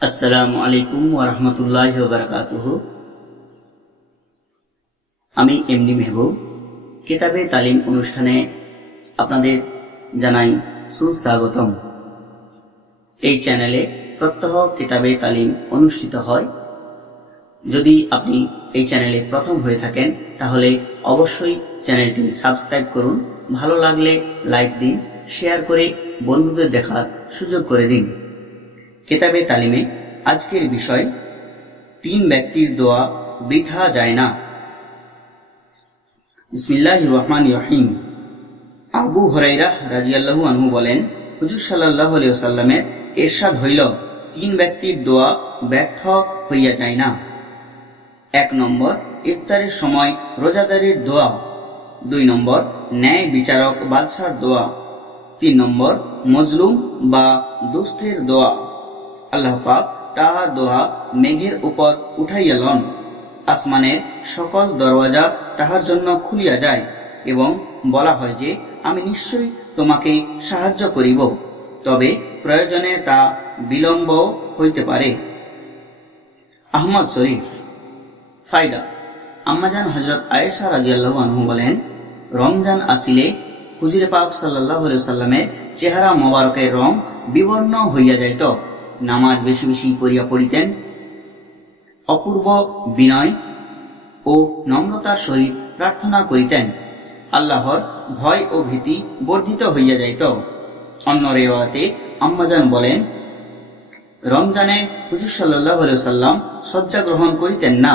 আসসালামু আলাইকুম ওয়া রাহমাতুল্লাহি ওয়া বারাকাতুহু। আমি এমডি মেহবুব কিতাবে তালিম অনুষ্ঠানে আপনাদের জানাই সুস্বাগতম। এই চ্যানেলে প্রত্যহ কিতাবে তালিম অনুষ্ঠিত হয়। যদি আপনি এই চ্যানেলে প্রথম হয়ে থাকেন তাহলে অবশ্যই চ্যানেলটি সাবস্ক্রাইব করুন। ভালো লাগলে লাইক দিন, শেয়ার করে বন্ধুদের দেখার সুযোগ করে দিন। কিতাবে তালিমে আজকের বিষয়, 3 ব্যক্তির দোয়া বৃথা যায় না। বিসমিল্লাহির রহমানির রহিম। আবু হুরায়রা রাদিয়াল্লাহু আনহু বলেন, হুজুর সাল্লাল্লাহু আলাইহি ওয়াসাল্লামের ইরশাদ হইল, 3 ব্যক্তির দোয়া ব্যর্থ হইয়া যায় না। 1 নম্বর, ইফতারের সময় রোজাদারের দোয়া। 2 নম্বর, ন্যায় বিচারক বাদশার দোয়া। 3 নম্বর, মজলুম বা দোস্তের দোয়া। আল্লাহ পাক তাহার দোয়া মেঘের উপর উঠাইয়া লন। আসমানের সকল দরওয়াজা তাহার জন্য খুলিয়া যায় এবং বলা হয় যে, আমি নিশ্চয়ই তোমাকে সাহায্য করিব, তবে প্রয়োজনে তা বিলম্ব হইতে পারে। আহমদ শরীফ। ফায়দা। আম্মাজান হযরত আয়েশা রাদিয়াল্লাহু আনহা বলেন, রমজান আসিলে হুজুরে পাক সাল্লাল্লাহু আলাইহি ওয়াসাল্লামের চেহারা মোবারকের রং বিবর্ণ হইয়া যাইত। নামাজ বেশি বেশি করিয়া পড়িতেন। অপূর্ব বিনয় ও নম্রতার সহিত প্রার্থনা করিতেন। আল্লাহর ভয় ও ভীতি বর্ধিত হইয়া যাইত। অন্য রিওয়ায়াতে আম্মাজান বলেন, রমজানে হুজুর সাল্লাল্লাহু আলাইহি ওয়াসাল্লাম শয্যা গ্রহণ করিতেন না।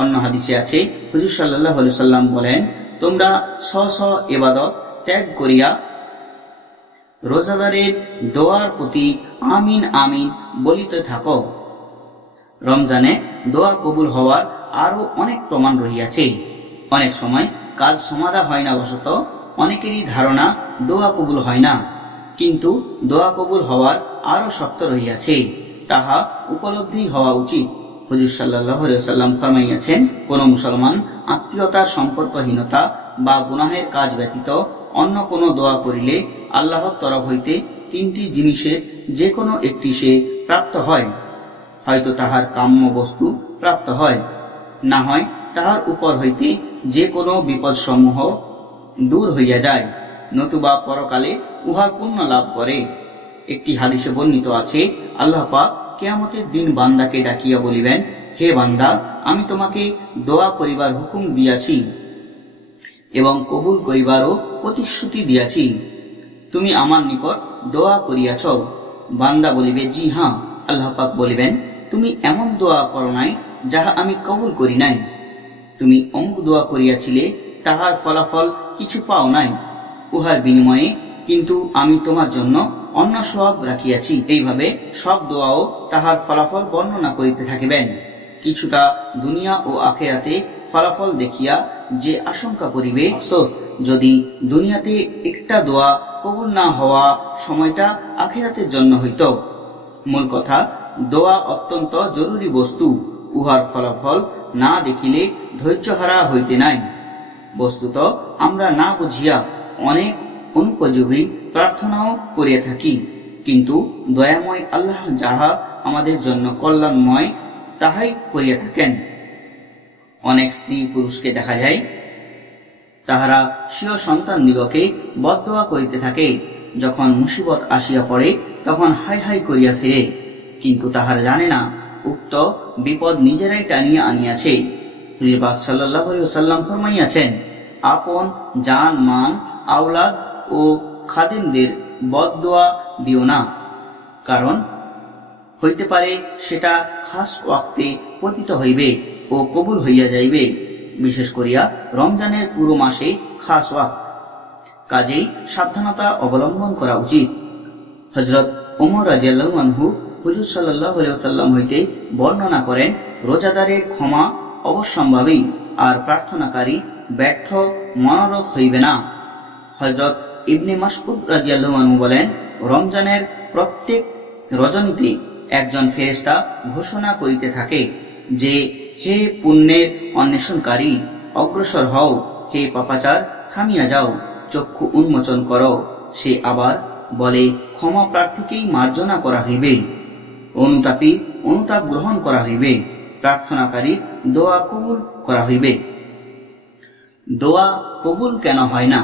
অন্য হাদিসে আছে, হুজুর সাল্লাল্লাহু আলাইহি ওয়াসাল্লাম বলেন, তোমরা স্ব ইবাদত ত্যাগ করিয়া রোজাদারের দোয়ার প্রতি আমিন আমিন বলিতে থাকো। রমজানে দোয়া কবুল হওয়ার আরো অনেক প্রমাণ রহিয়াছে। অনেক সময় কাজ সমাধা হয় না বশত অনেকেরই ধারণা দোয়া কবুল হয় না, কিন্তু দোয়া কবুল হওয়ার আরো শর্ত রহিয়াছে, তাহা উপলব্ধি হওয়া উচিত। হুজুর সাল্লাল্লাহু আলাইহি ওয়াসাল্লাম ফরমাইয়াছেন, কোন মুসলমান আত্মীয়তার সম্পর্কহীনতা বা গুনাহের কাজ ব্যতীত অন্য কোন দোয়া করিলে আল্লাহর তরফ হইতে 3টি জিনিসের যে কোনো একটি সে প্রাপ্ত হয়। হয়তো তাহার কাম্য বস্তু প্রাপ্ত হয়, না হয় তাহার উপর হইতে যে কোনো বিপদসমূহ দূর হইয়া যায়, নতুবা পরকালে উহার পুণ্য লাভ করে। একটি হাদিসে বর্ণিত আছে, আল্লাহ পাক কিয়ামতের দিন বান্দাকে ডাকিয়া বলিবেন, হে বান্দা, আমি তোমাকে দোয়া করিবার হুকুম দিয়াছি এবং কবুল করিবারও প্রতিশ্রুতি দিয়াছি। তুমি আমার নিকট দোয়া করিয়াছ। বান্দা বলিবে, জি হ্যাঁ। আল্লাহ পাক বলিবেন, তুমি এমন দোয়া করো নাই যাহা আমি কবুল করি নাই। তুমি অমুক দোয়া করিয়াছিলে, তাহার ফলাফল কিছু পাও নাই, উহার বিনিময়ে কিন্তু আমি তোমার জন্য অন্য সওয়াব রাখিয়াছি। এইভাবে সব দোয়াও তাহার ফলাফল বর্ণনা করিতে থাকিবেন। কিছুটা দুনিয়া ও আখিরাতে ফলাফল দেখিয়া যে আশঙ্কা করিবে, আফসোস যদি দুনিয়াতে একটা দোয়া কবুল না হওয়া সময়টা আখিরাতের জন্য হইত। মূল কথা, দোয়া অত্যন্ত জরুরি বস্তু, উহার ফলাফল না দেখিলে ধৈর্যহারা হইতে নাই। বস্তুত আমরা না বুঝিয়া অনেক অনুপযোগী প্রার্থনাও করিয়া থাকি, কিন্তু দয়াময় আল্লাহ যাহা আমাদের জন্য কল্যাণময় তাহাই করিয়া থাকেন। অনেক স্ত্রী পুরুষকে দেখা যায়, তাহারা স্বীয় সন্তানদিগকে বদদোয়া করিতে থাকে। যখন মুসিবত আসিয়া পড়ে তখন হাই হাই করিয়া ফিরে, কিন্তু তাহারা জানে না উক্ত বিপদ নিজেরাই টানিয়া আনিয়াছে। হুজুর পাক সাল্লাল্লাহু আলাইহি ওয়াসাল্লাম ফরমাইয়াছেন, আপন জান মান আওলাদ ও খাদেমদের বদদোয়া দিও না, কারণ হইতে পারে সেটা খাস ওয়াক্তে পতিত হইবে ও কবুল হইয়া যাইবে। বিশেষ করিয়া রমজানের পুরো মাসে খাস ওয়াক্ত, কাজেই সাবধানতা অবলম্বন করা উচিত। হযরত ওমর রাদিয়াল্লাহু আনহু হুজুর সাল্লাল্লাহু আলাইহি ওয়াসাল্লাম হইতে বর্ণনা করেন, রোজাদারের ক্ষমা অবশ্যম্ভাবী, আর প্রার্থনাকারী ব্যর্থ মনোরথ হইবে না। হযরত ইবনে মাসউদ রাদিয়াল্লাহু আনহু বলেন, রমজানের প্রত্যেক রজনীতে একজন ফেরেশতা ঘোষণা করিতে থাকে যে, হে পুণ্যের অন্বেষণকারী, অগ্রসর হও, হে পাপাচার থামিয়া যাও, চক্ষু উন্মোচন করো। সে আবার বলে, ক্ষমা প্রার্থীকেই মার্জনা করা হইবে। অনুতাপী অনুতাপ গ্রহণ করা হইবে, প্রার্থনাকারী দোয়া কবুল করা হইবে। দোয়া কবুল কেন হয় না?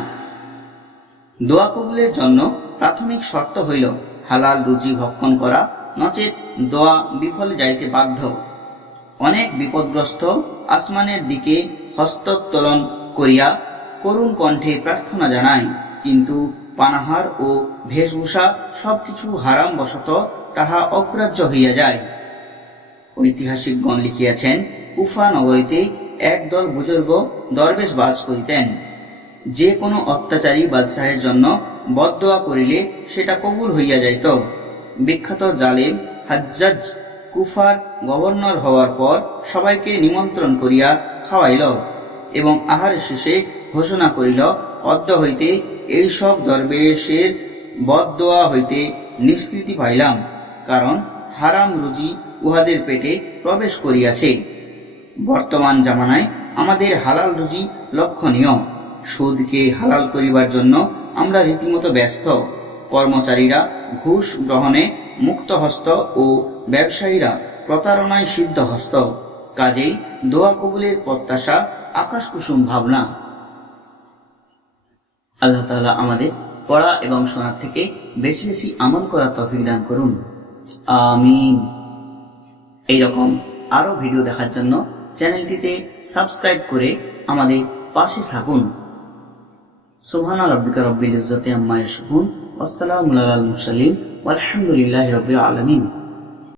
দোয়া কবুলের জন্য প্রাথমিক শর্ত হইল হালাল রুজি ভক্ষণ করা, নচেত দোয়া বিফলে যাইতে বাধ্য। অনেক বিপদগ্রস্ত আসমানের দিকে হস্তোত্তোলন করিয়া করুণ কণ্ঠে প্রার্থনা জানায়, কিন্তু পানাহার ও বেশভূষা সবকিছু হারাম বশত তাহা অগ্রাহ্য হইয়া যায়। ঐতিহাসিকগণ লিখিয়াছেন, কুফা নগরীতে একদল বুজুর্গ দরবেশ বাস করিতেন। যে কোনো অত্যাচারী বাদশাহের জন্য বদদোয়া করিলে সেটা কবুল হইয়া যাইত। বিখ্যাত জালেম হাজ্জাজ কুফার গভর্নর হওয়ার পর সবাইকে নিমন্ত্রণ করিয়া খাওয়াইল এবং আহার শেষে ঘোষণা করিল, অদ্য হইতে এইসব দরবেশের বদদোয়া হইতে নিষ্কৃতি পাইলাম, কারণ হারাম রুজি উহাদের পেটে প্রবেশ করিয়াছে। বর্তমান জামানায় আমাদের হালাল রুজি লক্ষণীয়। সুদকে হালাল করিবার জন্য আমরা রীতিমতো ব্যস্ত। কর্মচারীরা ঘুষ গ্রহণে মুক্তহস্ত ও ব্যবসায়ীরা প্রতারণায় সিদ্ধহস্ত। কাজেই দোয়া কবুলের প্রত্যাশা আকাশকুসুম ভাবনা। আল্লাহ তাআলা আমাদের পড়া এবং শোনার থেকে বেশি বেশি আমল করার তৌফিক দান করুন, আমিন। এইরকম আরো ভিডিও দেখার জন্য চ্যানেলটিতে সাবস্ক্রাইব করে আমাদের পাশে থাকুন। সুবহানা রাব্বিকা রব্বিল ইজ্জাতি আম্মা ইয়াসিফুন, ওয়াসসালামু আলাল মুরসালিন, ওয়ালহামদুলিল্লাহি রাব্বিল আলামিন।